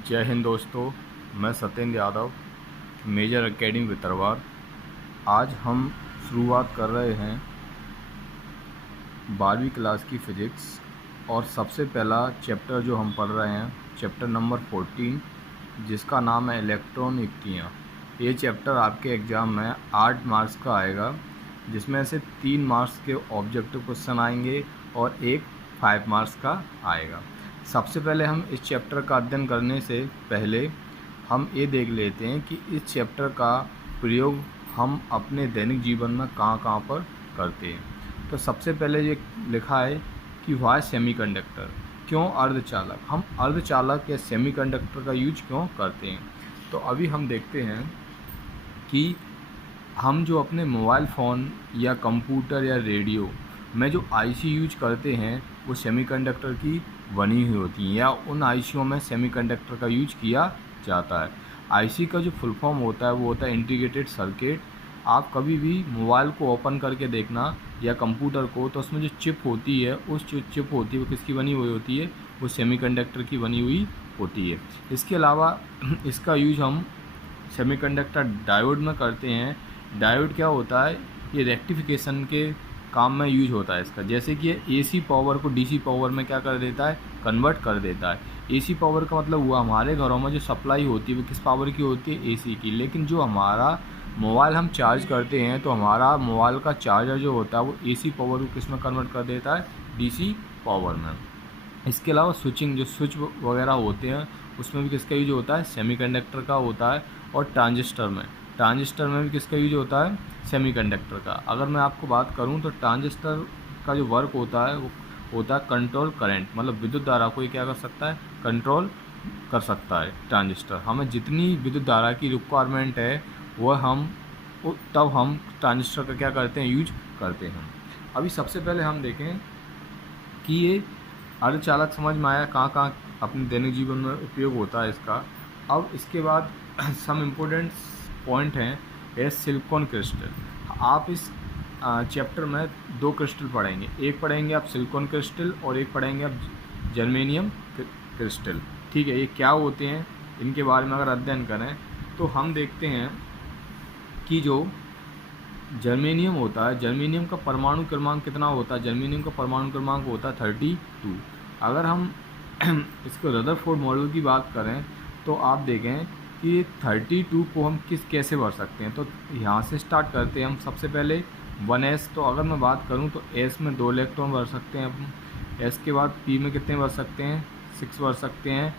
जय हिंद दोस्तों। मैं सत्येंद्र यादव, मेजर एकेडमी भितरवार। आज हम शुरुआत कर रहे हैं 12वीं क्लास की फ़िज़िक्स और सबसे पहला चैप्टर जो हम पढ़ रहे हैं चैप्टर नंबर 14, जिसका नाम है इलेक्ट्रॉन युक्तियाँ। ये चैप्टर आपके एग्ज़ाम में 8 मार्क्स का आएगा, जिसमें से 3 मार्क्स के ऑब्जेक्टिव क्वेश्चन आएंगे और एक 5 मार्क्स का आएगा। सबसे पहले हम इस चैप्टर का अध्ययन करने से पहले हम ये देख लेते हैं कि इस चैप्टर का प्रयोग हम अपने दैनिक जीवन में कहाँ पर करते हैं। तो सबसे पहले ये लिखा है कि वाई सेमीकंडक्टर, क्यों अर्धचालक, हम अर्धचालक या सेमीकंडक्टर का यूज क्यों करते हैं। तो अभी हम देखते हैं कि हम जो अपने मोबाइल फ़ोन या कंप्यूटर या रेडियो में जो आईसी यूज करते हैं वो सेमीकंडक्टर की बनी हुई होती हैं या उन आईसीयों में सेमीकंडक्टर का यूज किया जाता है। आईसी का जो फुल फॉर्म होता है वो होता है इंटीग्रेटेड सर्किट। आप कभी भी मोबाइल को ओपन करके देखना या कंप्यूटर को, तो उसमें जो चिप होती है उस जो चिप होती है वो किसकी बनी हुई होती है, वो सेमीकंडक्टर की बनी हुई होती है। इसके अलावा इसका यूज हम सेमीकंडक्टर डायोड में करते हैं। डायोड क्या होता है, ये रेक्टिफिकेशन के काम में यूज होता है इसका। जैसे कि एसी पावर को डीसी पावर में क्या कर देता है, कन्वर्ट कर देता है। एसी पावर का मतलब हुआ हमारे घरों में जो सप्लाई होती है वो किस पावर की होती है, एसी की। लेकिन जो हमारा मोबाइल हम चार्ज करते हैं तो हमारा मोबाइल का चार्जर जो होता है वो एसी पावर को किस में कन्वर्ट कर देता है, डीसी पावर में। इसके अलावा स्विचिंग, जो स्विच वगैरह होते हैं उसमें भी किसका यूज होता है, सेमीकंडक्टर का होता है। और ट्रांजिस्टर में भी किसका यूज होता है, सेमीकंडक्टर का। अगर मैं आपको बात करूं तो ट्रांजिस्टर का जो वर्क होता है वो होता है कंट्रोल करंट, मतलब विद्युत धारा को ये क्या कर सकता है, कंट्रोल कर सकता है ट्रांजिस्टर। हमें जितनी विद्युत धारा की रिक्वायरमेंट है तब हम ट्रांजिस्टर का क्या करते हैं, यूज करते हैं। अभी सबसे पहले हम देखें कि ये अर्धचालक समझ में आया कहाँ कहाँ अपने दैनिक जीवन में उपयोग होता है इसका। अब इसके बाद सम इम्पोर्टेंट पॉइंट हैं एज सिलिकॉन क्रिस्टल। आप इस चैप्टर में 2 क्रिस्टल पढ़ेंगे, एक पढ़ेंगे आप सिलिकॉन क्रिस्टल और एक पढ़ेंगे आप जर्मेनियम क्रिस्टल। ठीक है, ये क्या होते हैं इनके बारे में अगर अध्ययन करें तो हम देखते हैं कि जो जर्मेनियम होता है, जर्मेनियम का परमाणु क्रमांक कितना होता है, जर्मेनियम का परमाणु क्रमांक होता है 32। अगर हम इसको रदरफोर्ड मॉडल की बात करें तो आप देखें कि 32 को हम कैसे भर सकते हैं। तो यहाँ से स्टार्ट करते हैं हम। सबसे पहले 1s, तो अगर मैं बात करूँ तो s में 2 इलेक्ट्रॉन भर सकते हैं हम। s के बाद p में कितने भर सकते हैं, 6 भर सकते हैं।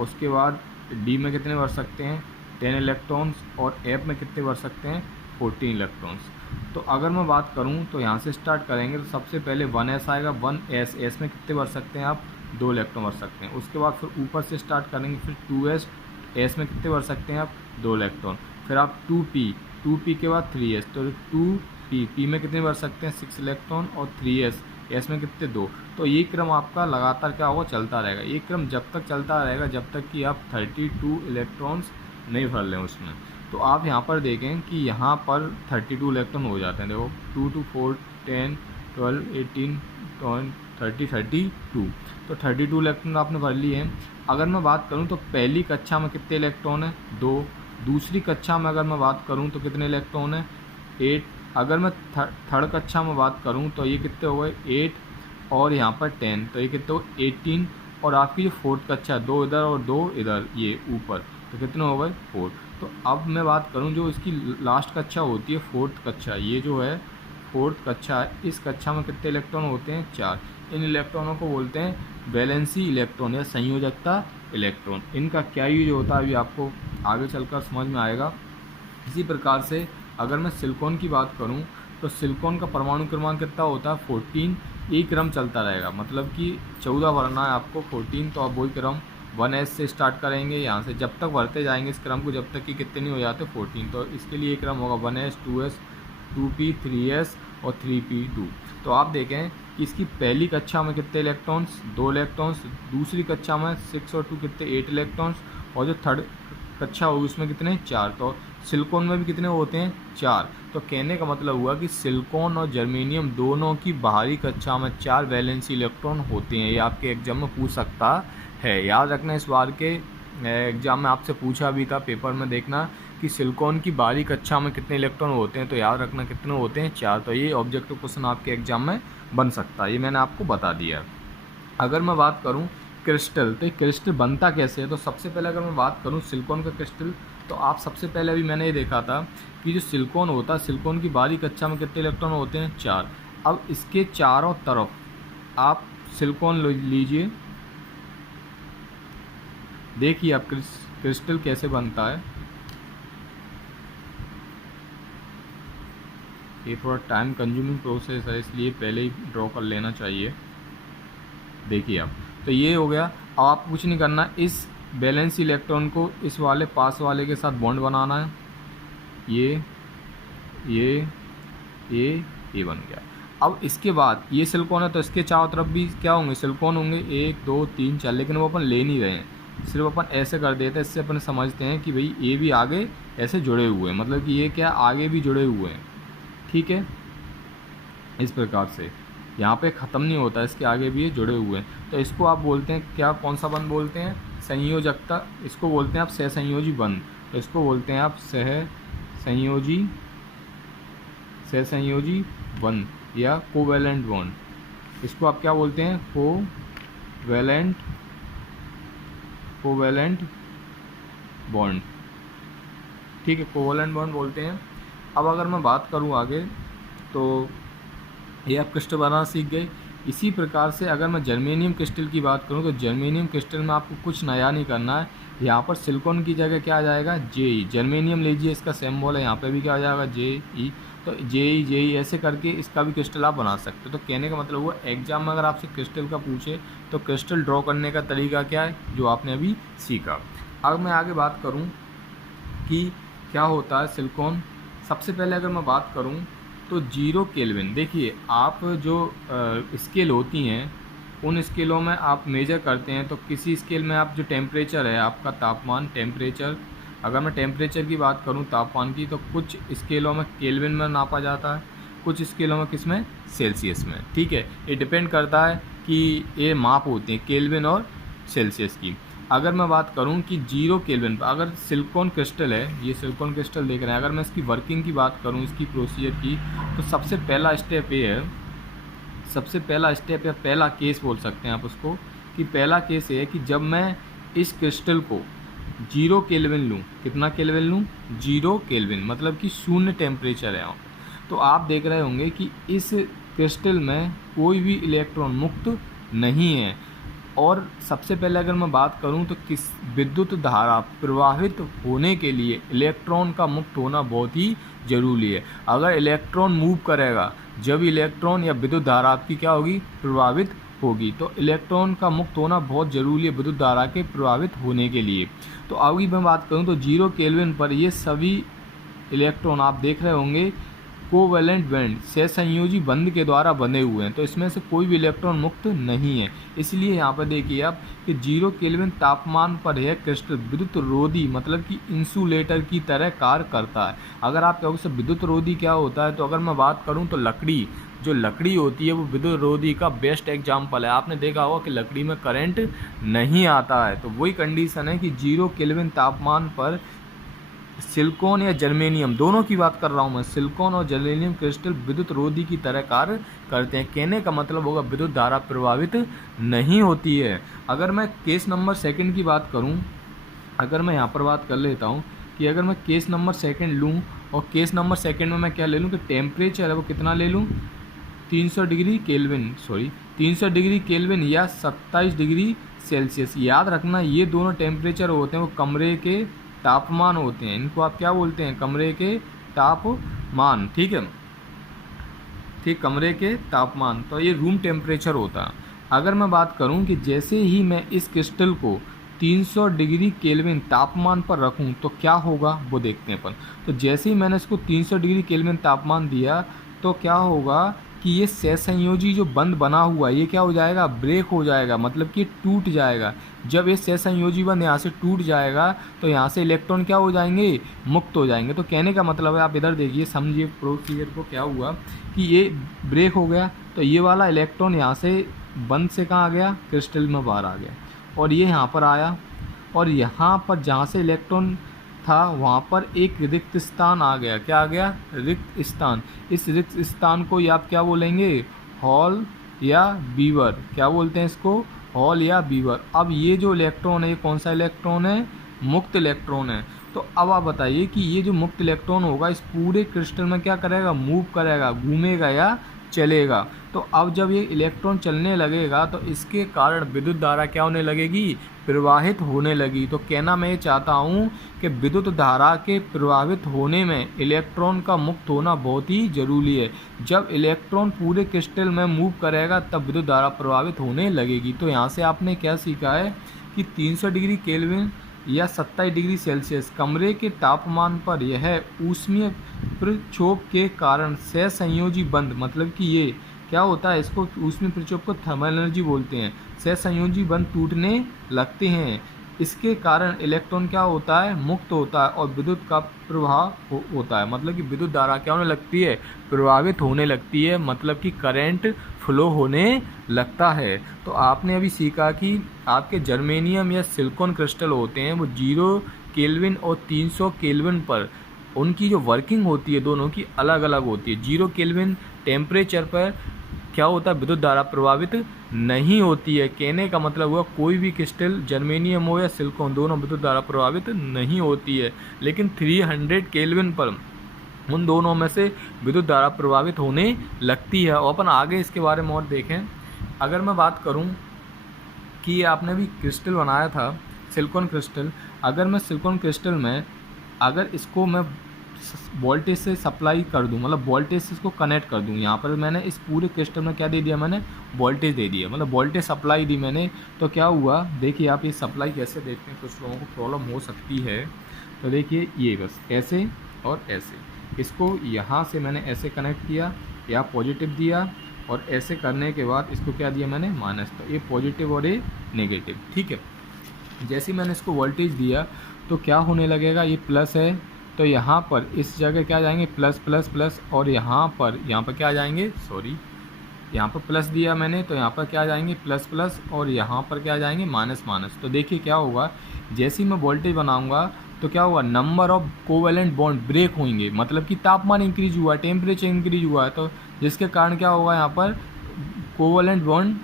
उसके बाद d में कितने भर सकते हैं, 10 इलेक्ट्रॉन्स। और f में कितने भर सकते हैं, 14 इलेक्ट्रॉन्स। तो अगर मैं बात करूँ तो यहाँ से स्टार्ट करेंगे तो सबसे पहले 1s आएगा, 1s, s में कितने भर सकते हैं आप, 2 इलेक्ट्रॉन भर सकते हैं। उसके बाद फिर ऊपर से स्टार्ट करेंगे, फिर 2s, s में कितने भर सकते हैं आप, 2 इलेक्ट्रॉन। फिर आप 2p के बाद 3s, तो 2p में कितने भर सकते हैं, 6 इलेक्ट्रॉन। और 3s में कितने, 2। तो ये क्रम आपका लगातार क्या होगा, चलता रहेगा। ये क्रम जब तक चलता रहेगा जब तक कि आप 32 इलेक्ट्रॉन्स नहीं भर लें उसमें। तो आप यहाँ पर देखें कि यहाँ पर 32 इलेक्ट्रॉन हो जाते हैं। देखो 2 2 4 10 12 18 20 30 32। तो 32 इलेक्ट्रॉन आपने भर लिए हैं। अगर मैं बात करूं तो पहली कक्षा में कितने इलेक्ट्रॉन हैं, 2। दूसरी कक्षा में अगर मैं बात करूं तो कितने इलेक्ट्रॉन हैं, 8। अगर मैं थर्ड कक्षा में बात करूं तो ये कितने हो गए, 8 और यहाँ पर 10, तो ये कितने हो, 18। और आपकी जो फोर्थ कक्षा, 2 इधर और 2 इधर, ये ऊपर, तो कितने हो गए, 4। तो अब मैं बात करूँ जो इसकी लास्ट कक्षा होती है, फोर्थ कक्षा, ये जो है फोर्थ कक्षा है, इस कक्षा में कितने इलेक्ट्रॉन होते हैं, 4। इन इलेक्ट्रॉनों को बोलते हैं वैलेंसी इलेक्ट्रॉन या संयोजकता इलेक्ट्रॉन। इनका क्या यूज होता है अभी आपको आगे चलकर समझ में आएगा। इसी प्रकार से अगर मैं सिलिकॉन की बात करूं तो सिलिकॉन का परमाणु क्रमांक कितना होता है, 14। एक क्रम चलता रहेगा, मतलब कि 14 भरना है आपको, 14। तो आप वही क्रम 1s से स्टार्ट करेंगे, यहाँ से जब तक भरते जाएंगे इस क्रम को जब तक कि कितने नहीं हो जाते, 14। तो इसके लिए क्रम होगा 1s 2s 2p 3s और 3p2। तो आप देखें कि इसकी पहली कक्षा में कितने इलेक्ट्रॉन्स, 2 इलेक्ट्रॉन्स। दूसरी कक्षा में 6 और 2 कितने, 8 इलेक्ट्रॉन्स। और जो थर्ड कक्षा होगी उसमें कितने, 4। तो सिलिकॉन में भी कितने होते हैं, 4। तो कहने का मतलब हुआ कि सिलिकॉन और जर्मेनियम दोनों की बाहरी कक्षा में 4 वैलेंसी इलेक्ट्रॉन होते हैं। ये आपके एग्जाम में पूछ सकता है, याद रखना इस बार के एग्ज़ाम में आपसे पूछा भी था, पेपर में देखना कि सिलिकॉन की बारीक कक्षा में कितने इलेक्ट्रॉन होते हैं, तो याद रखना कितने होते हैं, 4। तो ये ऑब्जेक्टिव क्वेश्चन आपके एग्ज़ाम में बन सकता है, ये मैंने आपको बता दिया है। अगर मैं बात करूं क्रिस्टल, तो क्रिस्टल बनता कैसे है, तो सबसे पहले अगर मैं बात करूं सिलिकॉन का क्रिस्टल, तो आप सबसे पहले अभी मैंने ये देखा था कि जो सिलिकॉन होता है, सिलिकॉन की बारीक कक्षा में कितने इलेक्ट्रॉन होते हैं, 4। अब इसके चारों तरफ आप सिलिकॉन लीजिए, देखिए आप क्रिस्टल कैसे बनता है। ये थोड़ा टाइम कंज्यूमिंग प्रोसेस है, इसलिए पहले ही ड्रॉ कर लेना चाहिए। देखिए आप, तो ये हो गया। अब आपको कुछ नहीं करना, इस बैलेंस इलेक्ट्रॉन को इस वाले पास वाले के साथ बॉन्ड बनाना है। ये बन गया। अब इसके बाद ये सिलिकॉन है, तो इसके चारों तरफ भी क्या होंगे, सिलिकॉन होंगे, 1 2 3 4, लेकिन वो अपन ले नहीं रहे हैं, सिर्फ अपन ऐसे कर देते हैं। इससे अपन समझते हैं कि भाई ये भी आगे ऐसे जुड़े हुए हैं, मतलब कि ये क्या आगे भी जुड़े हुए हैं, ठीक है। इस प्रकार से यहाँ पे ख़त्म नहीं होता, इसके आगे भी ये जुड़े हुए हैं। तो इसको आप बोलते हैं क्या, कौन सा बंध बोलते हैं, संयोजकता। इसको बोलते हैं आप सहसंयोजी बंध, तो इसको बोलते हैं आप सहसंयोजी बंध या कोवैलेंट बॉन्ड। इसको आप क्या बोलते हैं, कोवैलेंट बॉन्ड, ठीक है, कोवैलेंट बॉन्ड बोलते हैं। अब अगर मैं बात करूँ आगे, तो ये आप क्रिस्टल बनाना सीख गए। इसी प्रकार से अगर मैं जर्मेनियम क्रिस्टल की बात करूं, तो जर्मेनियम क्रिस्टल में आपको कुछ नया नहीं करना है। यहाँ पर सिलिकॉन की जगह क्या आ जाएगा, JE। जर्मेनियम लीजिए, इसका सिंबल है, यहाँ पे भी क्या आ जाएगा, JE। तो JE ऐसे करके इसका भी क्रिस्टल आप बना सकते हो। तो कहने का मतलब हुआ, एग्जाम में अगर आपसे क्रिस्टल का पूछे तो क्रिस्टल ड्रॉ करने का तरीका क्या है, जो आपने अभी सीखा। अब मैं आगे बात करूँ कि क्या होता है सिलिकॉन। सबसे पहले अगर मैं बात करूँ तो 0 केल्विन, देखिए आप जो स्केल होती हैं, उन स्केलों में आप मेजर करते हैं। तो किसी स्केल में आप जो टेम्परेचर है, आपका तापमान, टेम्परेचर, अगर मैं टेम्परेचर की बात करूं तापमान की, तो कुछ स्केलों में केल्विन में नापा जाता है, कुछ स्केलों में किस में, सेल्सियस में, ठीक है। ये डिपेंड करता है कि ये माप होती हैं केल्विन और सेल्सियस की। अगर मैं बात करूं कि 0 केल्विन पर अगर सिलिकॉन क्रिस्टल है, ये सिलिकॉन क्रिस्टल देख रहे हैं, अगर मैं इसकी वर्किंग की बात करूं, इसकी प्रोसीजर की, तो सबसे पहला स्टेप ये है, सबसे पहला स्टेप या पहला केस बोल सकते हैं आप उसको, कि पहला केस ये है कि जब मैं इस क्रिस्टल को 0 केल्विन लूँ, कितना केल्विन लूँ, 0 केल्विन, मतलब कि 0 टेम्परेचर है, तो आप देख रहे होंगे कि इस क्रिस्टल में कोई भी इलेक्ट्रॉन मुक्त नहीं है। और सबसे पहले अगर मैं बात करूं तो किस विद्युत धारा प्रवाहित होने के लिए इलेक्ट्रॉन का मुक्त होना बहुत ही ज़रूरी है। अगर इलेक्ट्रॉन मूव करेगा, जब इलेक्ट्रॉन या विद्युत धारा आपकी क्या होगी, प्रभावित होगी। तो इलेक्ट्रॉन का मुक्त होना बहुत ज़रूरी है विद्युत धारा के प्रभावित होने के लिए। तो अभी मैं बात करूँ तो 0 केल्विन पर ये सभी इलेक्ट्रॉन आप देख रहे होंगे कोवैलेंट बॉन्ड, सहसंयोजी बंध के द्वारा बंधे हुए हैं, तो इसमें से कोई भी इलेक्ट्रॉन मुक्त नहीं है। इसलिए यहाँ पर देखिए आप कि 0 केल्विन तापमान पर यह क्रिस्टल विद्युत रोधी, मतलब कि इंसुलेटर की तरह कार्य करता है। अगर आप कहोगे सर विद्युत रोधी क्या होता है, तो अगर मैं बात करूँ तो लकड़ी, जो लकड़ी होती है वो विद्युत रोधी का बेस्ट एग्जाम्पल है। आपने देखा होगा कि लकड़ी में करंट नहीं आता है, तो वही कंडीशन है कि 0 केल्विन तापमान पर सिलिकॉन या जर्मेनियम, दोनों की बात कर रहा हूँ मैं, सिलिकॉन और जर्मेनियम क्रिस्टल विद्युत रोधी की तरह कार्य करते हैं। कहने का मतलब होगा विद्युत धारा प्रभावित नहीं होती है। अगर मैं केस नंबर 2 की बात करूँ, अगर मैं यहाँ पर बात कर लेता हूँ कि अगर मैं केस नंबर 2 लूँ, और केस नंबर 2 में मैं क्या ले लूँ कि टेम्परेचर है वो कितना ले लूँ, 300 डिग्री केल्विन, 300 डिग्री केल्विन या 27 डिग्री सेल्सियस। याद रखना ये दोनों टेम्परेचर होते हैं वो कमरे के तापमान होते हैं, इनको आप क्या बोलते हैं, कमरे के तापमान, ठीक है, ठीक, कमरे के तापमान। तो ये रूम टेम्परेचर होता है। अगर मैं बात करूं कि जैसे ही मैं इस क्रिस्टल को 300 डिग्री केल्विन तापमान पर रखूं तो क्या होगा वो देखते हैं अपन। तो जैसे ही मैंने इसको 300 डिग्री केल्विन तापमान दिया तो क्या होगा कि ये सहसंयोजी जो बंध बना हुआ है ये क्या हो जाएगा, ब्रेक हो जाएगा, मतलब कि टूट जाएगा। जब ये सहसंयोजी बंध यहाँ से टूट जाएगा तो यहाँ से इलेक्ट्रॉन क्या हो जाएंगे, मुक्त हो जाएंगे। तो कहने का मतलब है, आप इधर देखिए, समझिए प्रोसीजर को, क्या हुआ कि ये ब्रेक हो गया तो ये वाला इलेक्ट्रॉन यहाँ से बंध से कहाँ आ गया, क्रिस्टल में बाहर आ गया, और ये यहाँ पर आया और यहाँ पर जहाँ से इलेक्ट्रॉन था वहाँ पर एक रिक्त स्थान आ गया। क्या आ गया? रिक्त स्थान। इस रिक्त स्थान को आप क्या बोलेंगे? हॉल या बीवर। क्या बोलते हैं इसको? हॉल या बीवर। अब ये जो इलेक्ट्रॉन है ये कौन सा इलेक्ट्रॉन है? मुक्त इलेक्ट्रॉन है। तो अब आप बताइए कि ये जो मुक्त इलेक्ट्रॉन होगा इस पूरे क्रिस्टल में क्या करेगा? मूव करेगा, घूमेगा या चलेगा। तो अब जब ये इलेक्ट्रॉन चलने लगेगा तो इसके कारण विद्युत धारा क्या होने लगेगी? प्रवाहित होने लगी। तो कहना मैं ये चाहता हूँ कि विद्युत धारा के प्रवाहित होने में इलेक्ट्रॉन का मुक्त होना बहुत ही ज़रूरी है। जब इलेक्ट्रॉन पूरे क्रिस्टल में मूव करेगा तब विद्युत धारा प्रवाहित होने लगेगी। तो यहाँ से आपने क्या सीखा है कि 300 डिग्री केल्विन या 27 डिग्री सेल्सियस कमरे के तापमान पर यह ऊष्मीय प्रक्षोभ के कारण सहसंयोजी बंध, मतलब कि ये क्या होता है, इसको ऊष्मीय प्रक्षोभ को थर्मल एनर्जी बोलते हैं, सहसंयोजी बंध टूटने लगते हैं। इसके कारण इलेक्ट्रॉन क्या होता है? मुक्त होता है और विद्युत का प्रवाह होता है। मतलब कि विद्युत धारा क्या होने लगती है? प्रभावित होने लगती है, मतलब कि करंट फ्लो होने लगता है। तो आपने अभी सीखा कि आपके जर्मेनियम या सिलिकॉन क्रिस्टल होते हैं वो 0 केल्विन और 300 केल्विन पर उनकी जो वर्किंग होती है दोनों की अलग अलग होती है। 0 केल्विन टेम्परेचर पर क्या होता है? विद्युत धारा प्रभावित नहीं होती है। कहने का मतलब हुआ कोई भी क्रिस्टल जर्मेनियम हो या सिलिकॉन दोनों विद्युत धारा प्रभावित नहीं होती है, लेकिन 300 केल्विन पर उन दोनों में से विद्युत धारा प्रभावित होने लगती है। और अपन आगे इसके बारे में और देखें। अगर मैं बात करूं कि आपने भी क्रिस्टल बनाया था सिलिकॉन क्रिस्टल, अगर मैं सिलिकॉन क्रिस्टल में अगर इसको मैं वोल्टेज से सप्लाई कर दूं, मतलब वोल्टेज से इसको कनेक्ट कर दूं, यहाँ पर मैंने इस पूरे क्रिस्टल में क्या दे दिया? मैंने वोल्टेज दे दिया, मतलब वोल्टेज सप्लाई दी मैंने। तो क्या हुआ देखिए, आप ये सप्लाई कैसे देखते हैं, कुछ लोगों को प्रॉब्लम हो सकती है। तो देखिए ये बस ऐसे और ऐसे, इसको यहाँ से मैंने ऐसे कनेक्ट किया, या पॉजिटिव दिया, और ऐसे करने के बाद इसको क्या दिया मैंने? माइनस। तो ये पॉजिटिव और ये नेगेटिव, ठीक है। जैसे मैंने इसको वोल्टेज दिया तो क्या होने लगेगा? ये प्लस है तो यहाँ पर इस जगह क्या जाएंगे? प्लस प्लस प्लस, और यहाँ पर क्या जाएंगे? सॉरी, यहाँ पर प्लस दिया मैंने तो यहाँ पर क्या जाएंगे? प्लस प्लस, और यहाँ पर क्या जाएंगे? Minus minus. तो देखिए क्या होगा, जैसे ही मैं वोल्टेज बनाऊंगा तो क्या होगा? Number of covalent bond break होंगे, मतलब कि तापमान इंक्रीज हुआ, टेम्परेचर इंक्रीज हुआ है, तो जिसके कारण क्या होगा? यहाँ पर कोवेलेंट बॉन्ड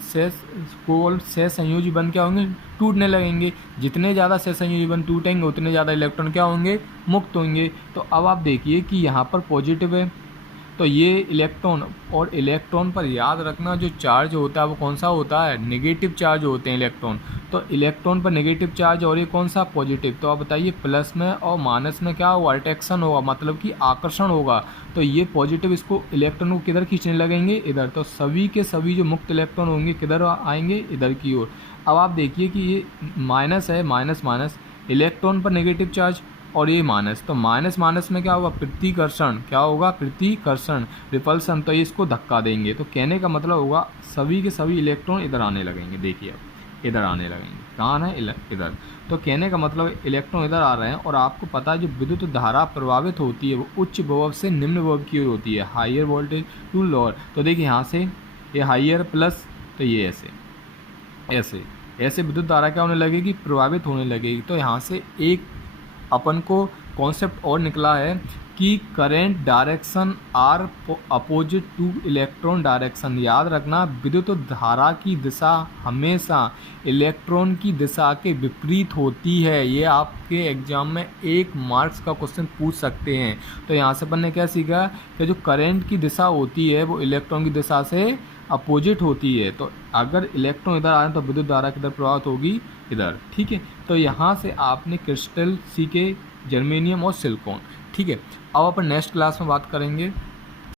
सहसंयोजी बंध क्या होंगे? टूटने लगेंगे। जितने ज़्यादा सहसंयोजी बंध टूटेंगे उतने ज़्यादा इलेक्ट्रॉन क्या होंगे? मुक्त होंगे। तो अब आप देखिए कि यहाँ पर पॉजिटिव है तो ये इलेक्ट्रॉन, और इलेक्ट्रॉन पर याद रखना जो चार्ज होता है वो कौन सा होता है? नेगेटिव चार्ज होते हैं इलेक्ट्रॉन। तो इलेक्ट्रॉन पर नेगेटिव चार्ज, और ये कौन सा? पॉजिटिव। तो आप बताइए प्लस में और माइनस में क्या होगा? अट्रैक्शन होगा, मतलब कि आकर्षण होगा। तो ये पॉजिटिव इसको इलेक्ट्रॉन को किधर खींचने लगेंगे? इधर। तो सभी के सभी जो मुक्त इलेक्ट्रॉन होंगे किधर आएंगे? इधर की ओर। अब आप देखिए कि ये माइनस है, माइनस माइनस, इलेक्ट्रॉन पर नेगेटिव चार्ज और ये माइनस, तो माइनस माइनस में क्या होगा? प्रतिकर्षण। क्या होगा? प्रतिकर्षण, रिपल्सन। तो ये इसको धक्का देंगे। तो कहने का मतलब होगा सभी के सभी इलेक्ट्रॉन इधर आने लगेंगे। देखिए अब इधर आने लगेंगे, कहाँ है? इधर। तो कहने का मतलब इलेक्ट्रॉन इधर आ रहे हैं। और आपको पता है जो विद्युत धारा प्रभावित होती है वो उच्च विभव से निम्न विभव की ओर होती है, हाइयर वोल्टेज टू लोअर। तो देखिए यहाँ से ये हाइयर प्लस, तो ये ऐसे ऐसे ऐसे विद्युत धारा क्या होने लगेगी? प्रभावित होने लगेगी। तो यहाँ से एक अपन को कॉन्सेप्ट और निकला है कि current direction are opposite to electron direction. याद रखना विद्युत धारा की दिशा हमेशा इलेक्ट्रॉन की दिशा के विपरीत होती है। ये आपके एग्जाम में 1 मार्क्स का क्वेश्चन पूछ सकते हैं। तो यहाँ से अपन ने क्या सीखा कि जो करेंट की दिशा होती है वो इलेक्ट्रॉन की दिशा से अपोजिट होती है। तो अगर इलेक्ट्रॉन इधर आ रहे हैं तो विद्युत धारा किधर प्रभावित होगी? इधर, ठीक है। तो यहाँ से आपने क्रिस्टल सीखे, जर्मेनियम और सिलिकॉन, ठीक है। अब अपन नेक्स्ट क्लास में बात करेंगे